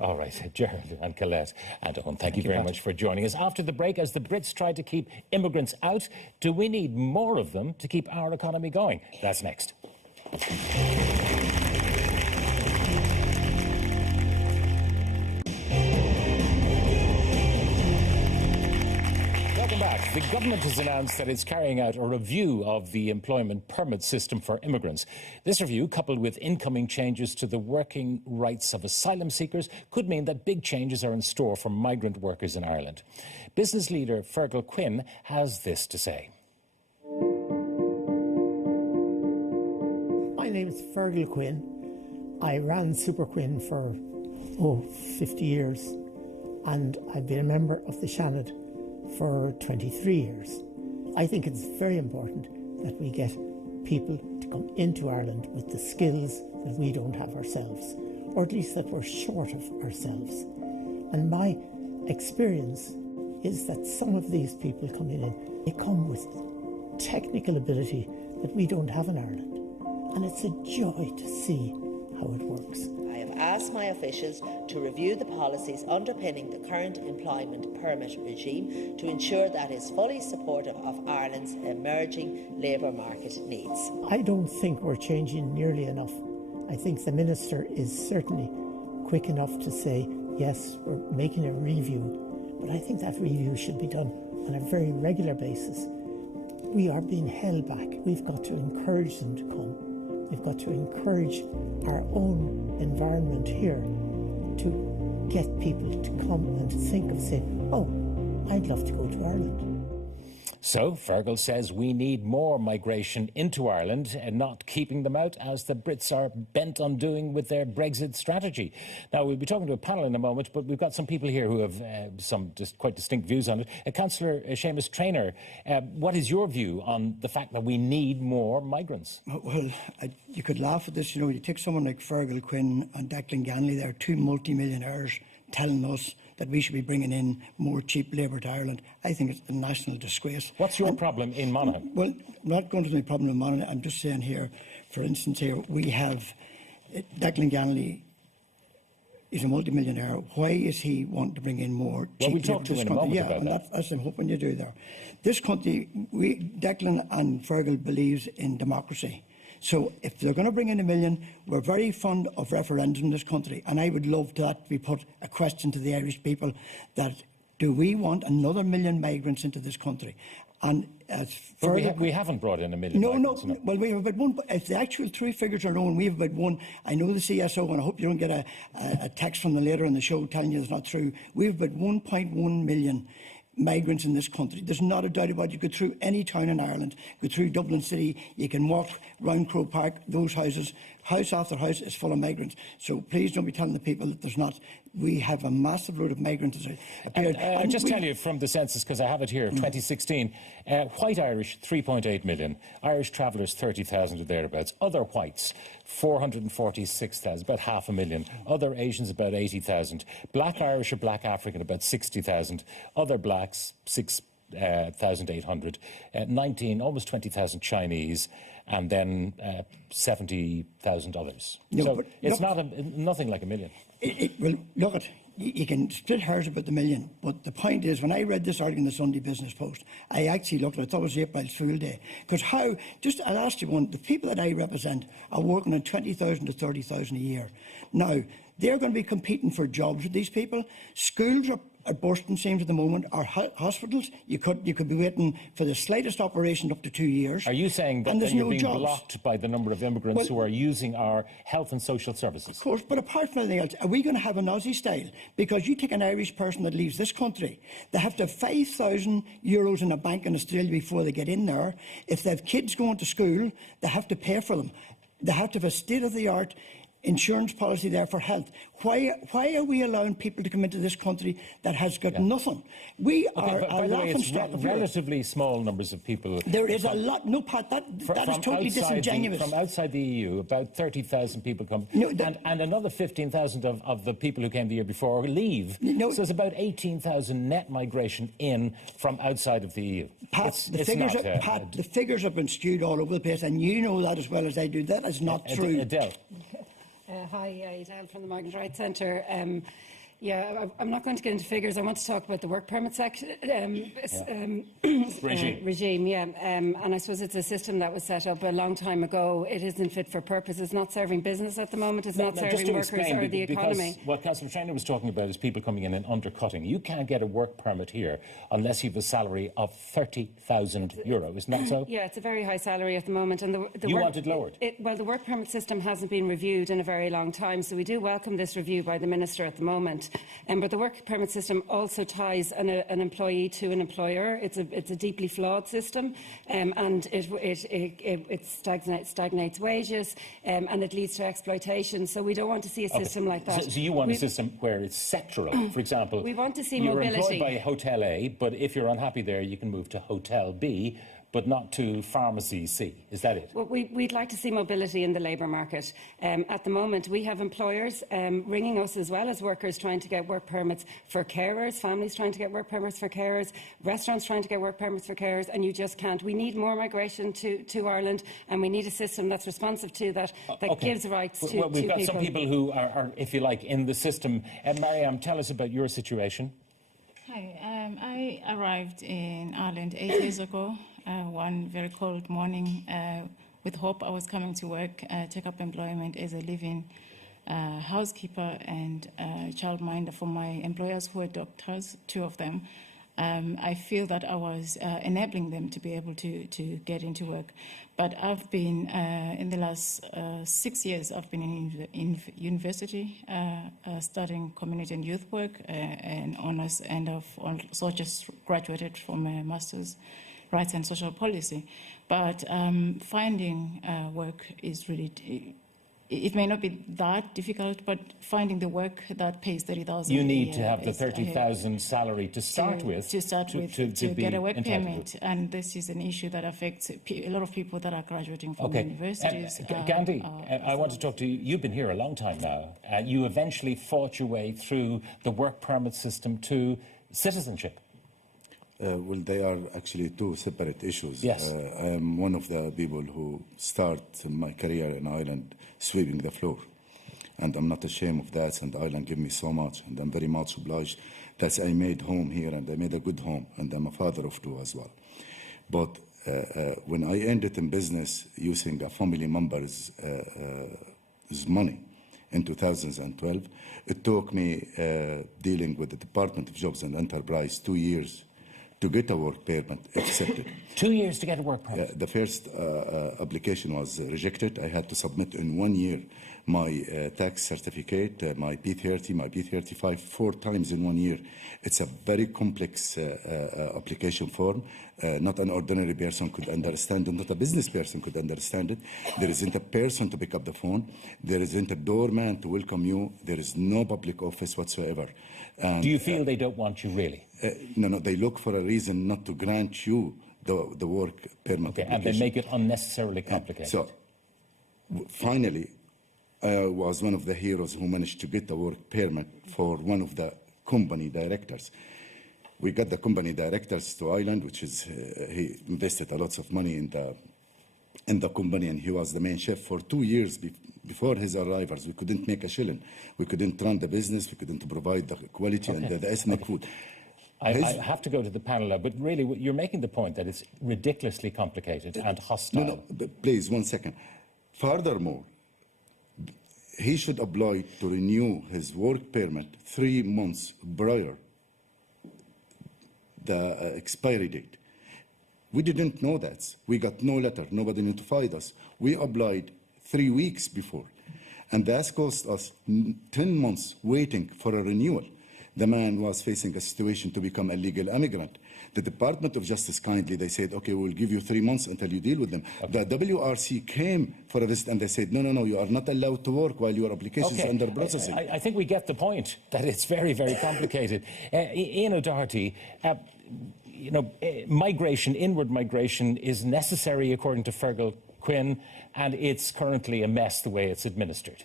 All right, Gerald and Colette and Owen, thank you very much for joining us. After the break, as the Brits try to keep immigrants out, do we need more of them to keep our economy going? That's next. Welcome back. The government has announced that it's carrying out a review of the employment permit system for immigrants. This review, coupled with incoming changes to the working rights of asylum seekers, could mean that big changes are in store for migrant workers in Ireland. Business leader Feargal Quinn has this to say. My name is Feargal Quinn. I ran Super Quinn for 50 years, and I've been a member of the Seanad for 23 years. I think it's very important that we get people to come into Ireland with the skills that we don't have ourselves, or at least that we're short of ourselves. And my experience is that some of these people coming in, they come with technical ability that we don't have in Ireland. And it's a joy to see how it works. I have asked my officials to review the policies underpinning the current employment permit regime to ensure that it is fully supportive of Ireland's emerging labour market needs. I don't think we're changing nearly enough. I think the Minister is certainly quick enough to say, yes, we're making a review, but I think that review should be done on a very regular basis. We are being held back. We've got to encourage them to come. We've got to encourage our own environment here to get people to come and to think of saying, oh, I'd love to go to Ireland. So, Feargal says we need more migration into Ireland and not keeping them out, as the Brits are bent on doing with their Brexit strategy. Now, we'll be talking to a panel in a moment, but we've got some people here who have some just quite distinct views on it. Councillor Seamus Traynor, what is your view on the fact that we need more migrants? Well, you could laugh at this. You know, you take someone like Feargal Quinn and Declan Ganley, they're two multi-millionaires telling us that we should be bringing in more cheap labour to Ireland. I think it's a national disgrace. What's your problem in Monaghan? Well, I'm not going to my problem in Monaghan. I'm just saying here, for instance, here we have Declan Ganley is a multi-millionaire. Why is he wanting to bring in more cheap labour? Well, we'll talk to him in a moment about that. That's what I'm hoping you do there. This country, Declan and Feargal believes in democracy. So if they're going to bring in 1 million, we're very fond of referendum in this country, and I would love that to be put a question to the Irish people that do we want another 1 million migrants into this country? And but we haven't brought in 1 million migrants. No. Well, we have about one. If the actual true figures are known, we have about one. I know the CSO, and I hope you don't get a text from them later in the show telling you it's not true. We have about 1.1 million migrants in this country. There's not a doubt about it. You go through any town in Ireland, go through Dublin City, you can walk round Croke Park, those houses, house after house is full of migrants. So please don't be telling the people that there's not. We have a massive load of migrants. I'll just tell you from the census, because I have it here, 2016, white Irish, 3.8 million. Irish travellers, 30,000 or thereabouts. Other whites, 446,000, about 500,000. Other Asians, about 80,000. Black Irish or Black African, about 60,000. Other blacks, 6,800. 19, almost 20,000 Chinese, and then 70,000 others. No, so it's nothing like 1 million. Well, look at. You can split hairs about the 1 million, but the point is, when I read this article in the Sunday Business Post, I actually looked at it, I thought it was April's Fool Day. Because I'll ask you one, the people that I represent are working on 20,000 to 30,000 a year. Now, they're going to be competing for jobs with these people. Schools are bursting seams at the moment. Our hospitals, you could be waiting for the slightest operation up to 2 years. Are you saying that you're being blocked by the number of immigrants who are using our health and social services? Of course, but apart from anything else, are we going to have an Aussie style? Because you take an Irish person that leaves this country, they have to have €5,000 in a bank in Australia before they get in there. If they have kids going to school, they have to pay for them. They have to have a state-of-the-art insurance policy there for health. Why are we allowing people to come into this country that has got nothing? We are a laughing stock of relatively small numbers of people. There is a lot. No, Pat, that is totally disingenuous. From outside the EU, about 30,000 people come, and another 15,000 of the people who came the year before leave. So it's about 18,000 net migration in from outside of the EU. Pat, the figures have been skewed all over the place, and you know that as well as I do. That is not true. Adele. Hi, Idel from the Migrant Rights Centre. I'm not going to get into figures. I want to talk about the work permit regime. And I suppose it's a system that was set up a long time ago. It isn't fit for purpose. It's not serving business at the moment. It's not serving workers or the economy. Because what Councillor Traynor was talking about is people coming in and undercutting. You can't get a work permit here unless you have a salary of €30,000. Isn't that so? Yeah, it's a very high salary at the moment. And you want it lowered? Well, the work permit system hasn't been reviewed in a very long time, so we do welcome this review by the Minister at the moment. But the work permit system also ties an employee to an employer. It's a deeply flawed system, and it stagnates wages, and it leads to exploitation. So we don't want to see a system like that. So you want a system where it's sectoral. For example, we want to see you're mobility. employed by Hotel A, but if you're unhappy there, you can move to Hotel B, but not to Pharmacy C. Is that it? Well, we'd like to see mobility in the labour market. At the moment, we have employers ringing us as well as workers trying to get work permits for carers, families trying to get work permits for carers, restaurants trying to get work permits for carers, and you just can't. We need more migration to Ireland, and we need a system that's responsive to that, gives rights to people. We've got some people who are, if you like, in the system. Mariam, tell us about your situation. Hi, I arrived in Ireland 8 years ago. One very cold morning, with hope I was coming to work, take up employment as a living housekeeper and childminder for my employers who were doctors, two of them. I feel that I was enabling them to be able to get into work. But I've been, in the last 6 years, I've been in university, studying community and youth work and honours, and I've also just graduated from a master's rights and social policy. But finding work is really, it may not be that difficult, but finding the work that pays 30,000. You need to have the 30,000 salary to start with. To get a work permit, and this is an issue that affects a lot of people that are graduating from universities. Gandhi, I want to talk to you. You've been here a long time now. You eventually fought your way through the work permit system to citizenship. Well, they are actually two separate issues. Yes. I am one of the people who start my career in Ireland sweeping the floor. And I'm not ashamed of that, and Ireland gave me so much, and I'm very much obliged that I made home here, and I made a good home, and I'm a father of two as well. But when I ended in business using a family member's money in 2012, it took me dealing with the Department of Jobs and Enterprise 2 years to get a work permit accepted. 2 years to get a work permit? The first application was rejected. I had to submit in 1 year my tax certificate, my P30, my P35, 4 times in 1 year. It's a very complex application form. Not an ordinary person could understand it, not a business person could understand it. There isn't a person to pick up the phone. There isn't a doorman to welcome you. There is no public office whatsoever. And, do you feel they don't want you really? No, they look for a reason not to grant you the work permit. Okay, and they make it unnecessarily complicated. So, finally, I was one of the heroes who managed to get the work permit for one of the company directors. We got the company directors to Ireland, which is, he invested a lot of money in the company, and he was the main chef for 2 years before his arrivals. We couldn't make a shilling. We couldn't run the business. We couldn't provide the quality and the ethnic food. I have to go to the panel now, but really you're making the point that it's ridiculously complicated and hostile. No, please, 1 second. Furthermore, he should apply to renew his work permit 3 months prior the expiry date. We didn't know that. We got no letter. Nobody notified us. We applied 3 weeks before, and that cost us 10 months waiting for a renewal. The man was facing a situation to become a legal immigrant. The Department of Justice kindly, they said, okay, we'll give you 3 months until you deal with them. Okay. The WRC came for a visit and they said, no, you are not allowed to work while your application is under processing. I think we get the point that it's very, very complicated. Ian O'Doherty, migration, inward migration is necessary according to Feargal Quinn, and it's currently a mess the way it's administered.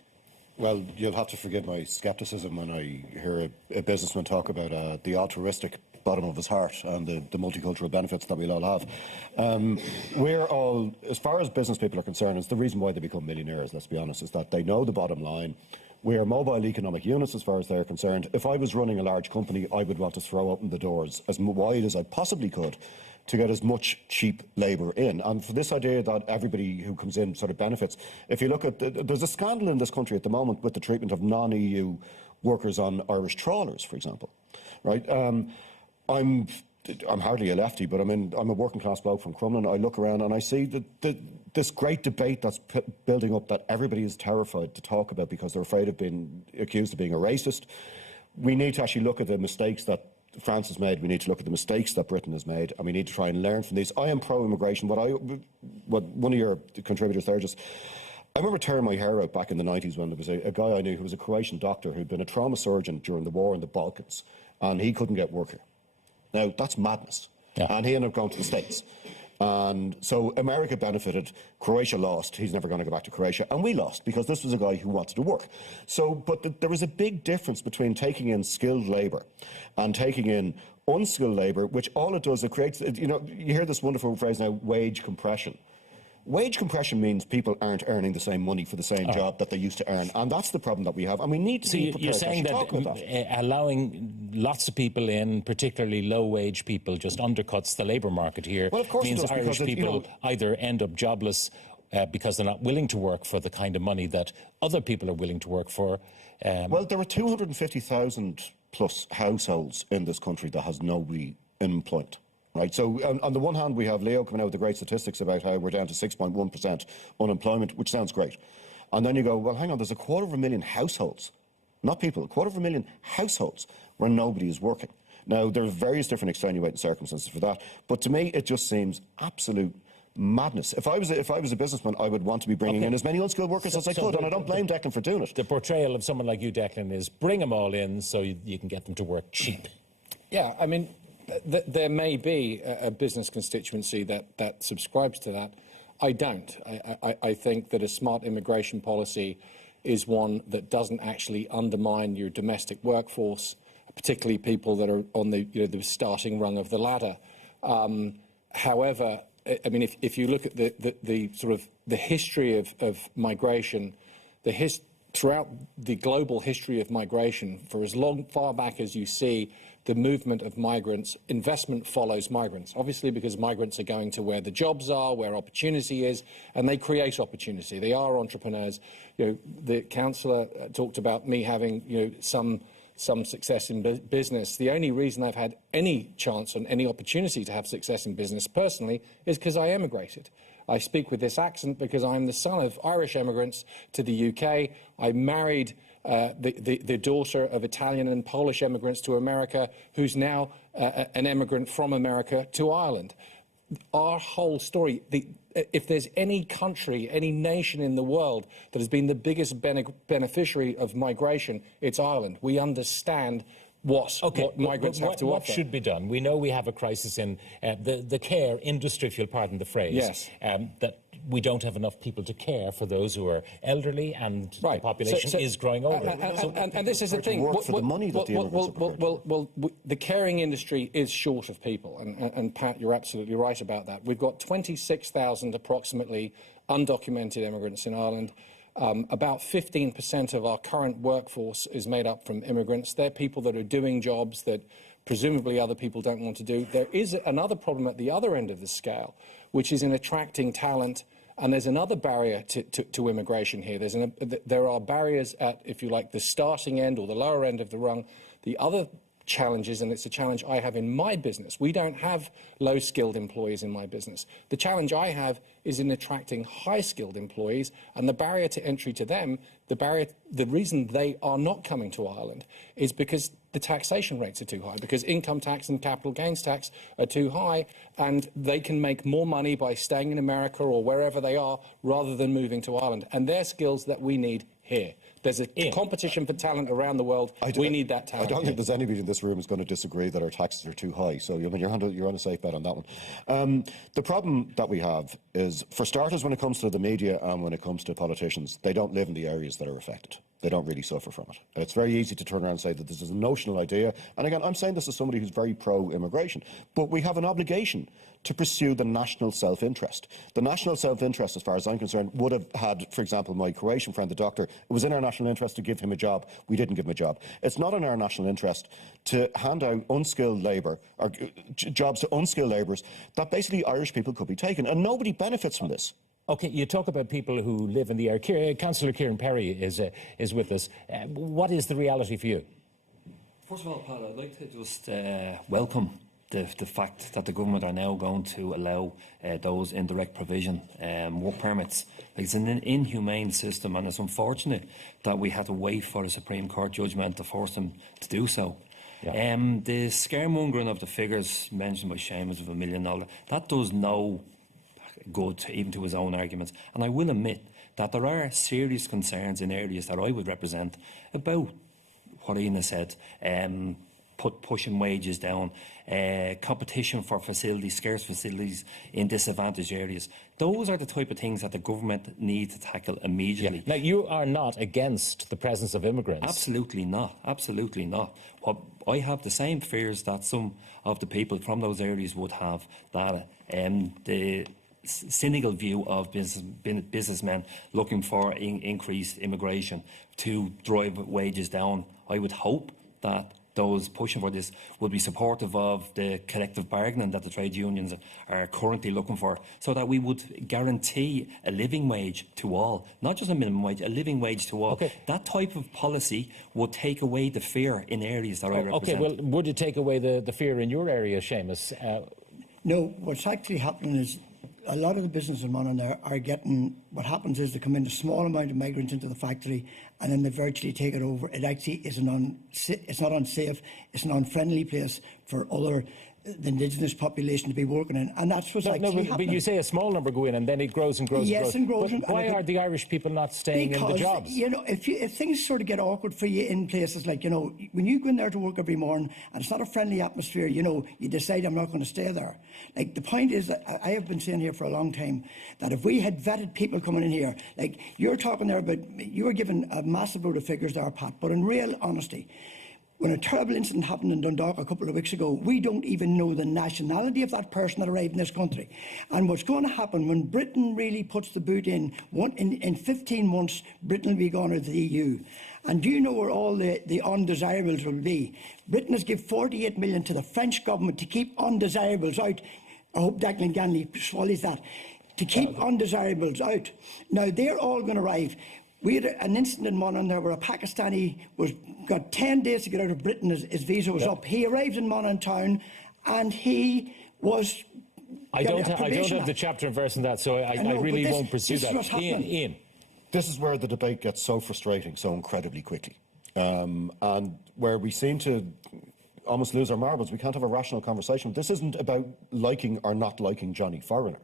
Well, you'll have to forgive my scepticism when I hear a businessman talk about the altruistic bottom of his heart and the multicultural benefits that we'll all have. We're all, as far as business people are concerned, it's the reason why they become millionaires, let's be honest, is that they know the bottom line. We are mobile economic units as far as they're concerned. If I was running a large company, I would want to throw open the doors as wide as I possibly could to get as much cheap labour in. And for this idea that everybody who comes in sort of benefits, if you look at, there's a scandal in this country at the moment with the treatment of non-EU workers on Irish trawlers, for example, right? I'm hardly a lefty, but I'm a working class bloke from Crumlin. I look around and I see this great debate that's building up that everybody is terrified to talk about because they're afraid of being accused of being a racist. We need to actually look at the mistakes that France has made. We need to look at the mistakes that Britain has made, and we need to try and learn from these. I am pro-immigration. What one of your contributors there just... I remember tearing my hair out back in the 90s when there was a guy I knew who was a Croatian doctor who'd been a trauma surgeon during the war in the Balkans, and he couldn't get work here. Now, that's madness. Yeah. And he ended up going to the States. And so America benefited, Croatia lost, he's never going to go back to Croatia, and we lost because this was a guy who wanted to work. So, but there was a big difference between taking in skilled labour and taking in unskilled labour, which all it does, it creates, you know, you hear this wonderful phrase now, wage compression. Wage compression means people aren't earning the same money for the same job that they used to earn, and that's the problem that we have, and we need to be prepared you're saying to talk about that. Allowing lots of people in, particularly low-wage people, just undercuts the labour market here. Well, of course means it does, Irish people you know, either end up jobless because they're not willing to work for the kind of money that other people are willing to work for. Well, there are 250,000 plus households in this country that has nobody employed. Right, so on the one hand, we have Leo coming out with the great statistics about how we're down to 6.1% unemployment, which sounds great. And then you go, well, hang on, there's 250,000 households, not people, 250,000 households where nobody is working. Now, there are various different extenuating circumstances for that, but to me, it just seems absolute madness. If I was a businessman, I would want to be bringing in as many unskilled workers as I could, and I don't blame Declan for doing it. The portrayal of someone like you, Declan, is bring them all in so you can get them to work cheap. Yeah, I mean, there may be a business constituency that subscribes to that. I don't. I think that a smart immigration policy is one that doesn't actually undermine your domestic workforce, particularly people that are on the starting rung of the ladder. However, I mean, if you look at the sort of the history of migration, throughout the global history of migration, for as far back as you see the movement of migrants, investment follows migrants, obviously because migrants are going to where the jobs are, where opportunity is, and they create opportunity. They are entrepreneurs. You know, the councillor talked about me having, some success in business. The only reason I've had any chance and any opportunity to have success in business personally is because I emigrated. I speak with this accent because I'm the son of Irish immigrants to the UK. I married the daughter of Italian and Polish immigrants to America, who's now an immigrant from America to Ireland. Our whole story, if there's any country, any nation in the world that has been the biggest beneficiary of migration, it's Ireland. We understand what migrants have to offer. What should be done? We know we have a crisis in the care industry, if you'll pardon the phrase. Yes. That we don't have enough people to care for those who are elderly, and the population is growing older. And this is the thing. The caring industry is short of people, and Pat, you're absolutely right about that. We've got 26,000 approximately undocumented immigrants in Ireland. About 15% of our current workforce is made up from immigrants. They're people that are doing jobs that presumably other people don't want to do. There is another problem at the other end of the scale, which is in attracting talent. And there's another barrier to immigration here. There are barriers at, if you like, the starting end or the lower end of the rung. The other challenges, and it's a challenge I have in my business. We don't have low-skilled employees in my business. The challenge I have is in attracting high-skilled employees, and the barrier to entry to them, the reason they are not coming to Ireland is because the taxation rates are too high, because income tax and capital gains tax are too high, and they can make more money by staying in America or wherever they are rather than moving to Ireland. And they're skills that we need here. There's a competition for talent around the world. We need that talent. I don't think there's anybody in this room who's going to disagree that our taxes are too high. So, I mean, you're on a safe bet on that one. The problem that we have is, for starters, when it comes to the media and when it comes to politicians, they don't live in the areas that are affected. they don't really suffer from it. It's very easy to turn around and say that this is a notional idea. And again, I'm saying this as somebody who's very pro-immigration. But we have an obligation to pursue the national self-interest. The national self-interest, as far as I'm concerned, would have had, for example, my Croatian friend, the doctor, it was in our national interest to give him a job. We didn't give him a job. It's not in our national interest to hand out unskilled labour, or jobs to unskilled labourers, that basically Irish people could be taken. And nobody benefits from this. OK, you talk about people who live in the area. Councillor Kieran Perry is with us. What is the reality for you? First of all, Pat, I'd like to just welcome the fact that the government are now going to allow those indirect provision work permits. It's an inhumane system, and it's unfortunate that we had to wait for a Supreme Court judgment to force them to do so. Yeah. The scaremongering of the figures mentioned by Seamus of $1 million, that does no good even to his own arguments. And I will admit that there are serious concerns in areas that I would represent about what Ina said, pushing wages down, competition for facilities, scarce facilities in disadvantaged areas. Those are the type of things that the government needs to tackle immediately. Yeah. Now, you are not against the presence of immigrants. Absolutely not. Absolutely not. I have the same fears that some of the people from those areas would have, that the cynical view of businessmen looking for increased immigration to drive wages down. I would hope that those pushing for this would be supportive of the collective bargaining that the trade unions are currently looking for, so that we would guarantee a living wage to all, not just a minimum wage, a living wage to all. Okay. That type of policy would take away the fear in areas that I represent. OK, well, would it take away the fear in your area, Seamus? No, what's actually happening is a lot of the businessmen on there are getting, what happens is they come in a small amount of migrants into the factory and then they virtually take it over. It actually isn't it's not unsafe, it's an unfriendly place for the indigenous population to be working in, and that's what's actually happening. But you say a small number go in and then it grows and grows. Yes, and grows. But why are the Irish people not staying in the jobs? You know, if things sort of get awkward for you in places like, you know, when you go in there to work every morning and it's not a friendly atmosphere, you know, you decide I'm not going to stay there. Like, the point is that I have been saying here for a long time that if we had vetted people coming in here, like you're talking there about, you were given a massive load of figures there, Pat, but in real honesty, when a terrible incident happened in Dundalk a couple of weeks ago, we don't even know the nationality of that person that arrived in this country. And what's going to happen when Britain really puts the boot in 15 months, Britain will be gone out of the EU. And do you know where all the undesirables will be? Britain has given 48 million to the French government to keep undesirables out. I hope Declan Ganley swallows that. To keep undesirables out. Now, they're all going to arrive. We had an incident in Monaghan there where a Pakistani got 10 days to get out of Britain. His visa was up. He arrived in Monaghan town and he was... I don't have the chapter and verse in that, so I really won't pursue that. Ian. This is where the debate gets so frustrating so incredibly quickly. And where we seem to almost lose our marbles. We can't have a rational conversation. This isn't about liking or not liking Johnny Foreigner.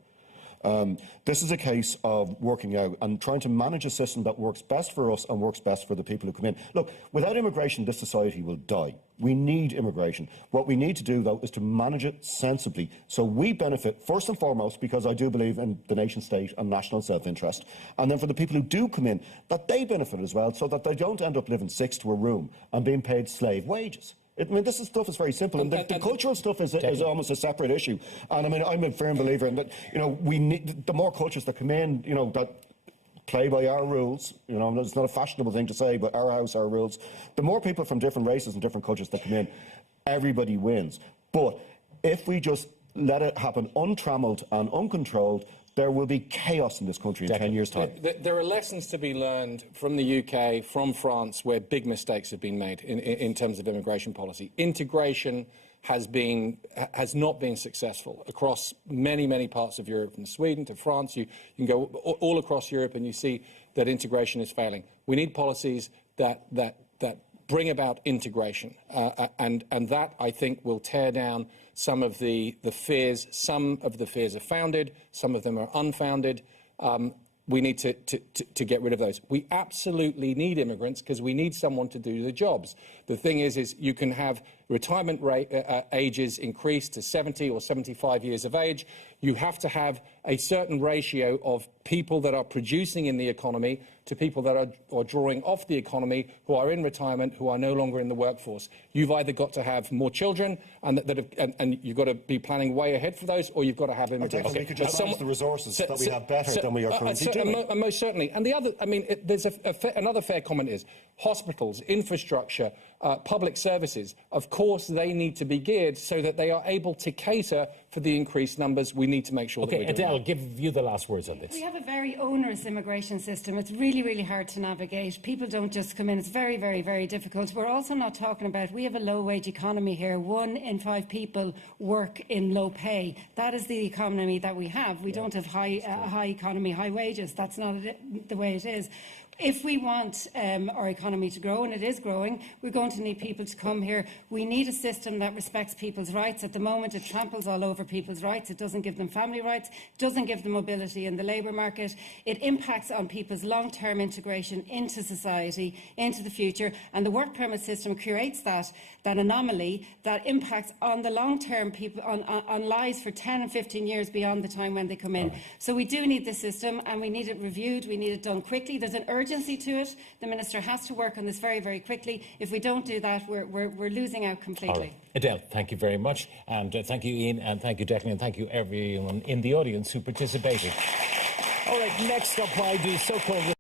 This is a case of working out and trying to manage a system that works best for us and works best for the people who come in. Look, without immigration, this society will die. We need immigration. What we need to do, though, is to manage it sensibly so we benefit, first and foremost, because I do believe in the nation-state and national self-interest, and then for the people who do come in, that they benefit as well, so that they don't end up living 6 to a room and being paid slave wages. I mean, this stuff is very simple, and the cultural stuff is almost a separate issue. And I mean, I'm a firm believer in that. You know, we need the more cultures that come in, you know, that play by our rules. You know, it's not a fashionable thing to say, but our house, our rules. The more people from different races and different cultures that come in, everybody wins. But if we just let it happen untrammeled and uncontrolled, there will be chaos in this country in 10 years' time. There are lessons to be learned from the UK, from France, where big mistakes have been made in terms of immigration policy. Integration has not been successful across many parts of Europe, from Sweden to France. You can go all across Europe and you see that integration is failing. We need policies that bring about integration, and that, I think, will tear down some of the fears. Some of the fears are founded, some of them are unfounded. We need to get rid of those. We absolutely need immigrants because we need someone to do the jobs. The thing is you can have retirement ages increased to 70 or 75 years of age. You have to have a certain ratio of people that are producing in the economy to people that are drawing off the economy, who are in retirement, who are no longer in the workforce. You've either got to have more children, and you've got to be planning way ahead for those, or you've got to have immigration. We could just manage the resources that we have better than we are currently doing. Most certainly. And the other, I mean, there's another fair comment is hospitals, infrastructure, public services. Of course, they need to be geared so that they are able to cater for the increased numbers. We need to make sure that we're doing Adele, that. give you the last words on this. We have a very onerous immigration system. It's really, really hard to navigate. People don't just come in. It's very, very, very difficult. We're also not talking about, we have a low-wage economy here. 1 in 5 people work in low pay. That is the economy that we have. We don't have high economy, high wages. That's not the way it is. If we want our economy to grow, and it is growing, we're going to need people to come here. We need a system that respects people's rights. At the moment, it tramples all over people's rights. It doesn't give them family rights, doesn't give them mobility in the labour market. It impacts on people's long-term integration into society, into the future, and the work permit system creates that anomaly that impacts on the long-term people, on lives for 10 and 15 years beyond the time when they come in. So we do need this system, and we need it reviewed. We need it done quickly. There's an urgency to it. The Minister has to work on this very, very quickly. If we don't do that, we're losing out completely. All right. Adele, thank you very much. And thank you, Ian, and thank you, Declan, and thank you, everyone in the audience who participated. All right, next up, I do so-called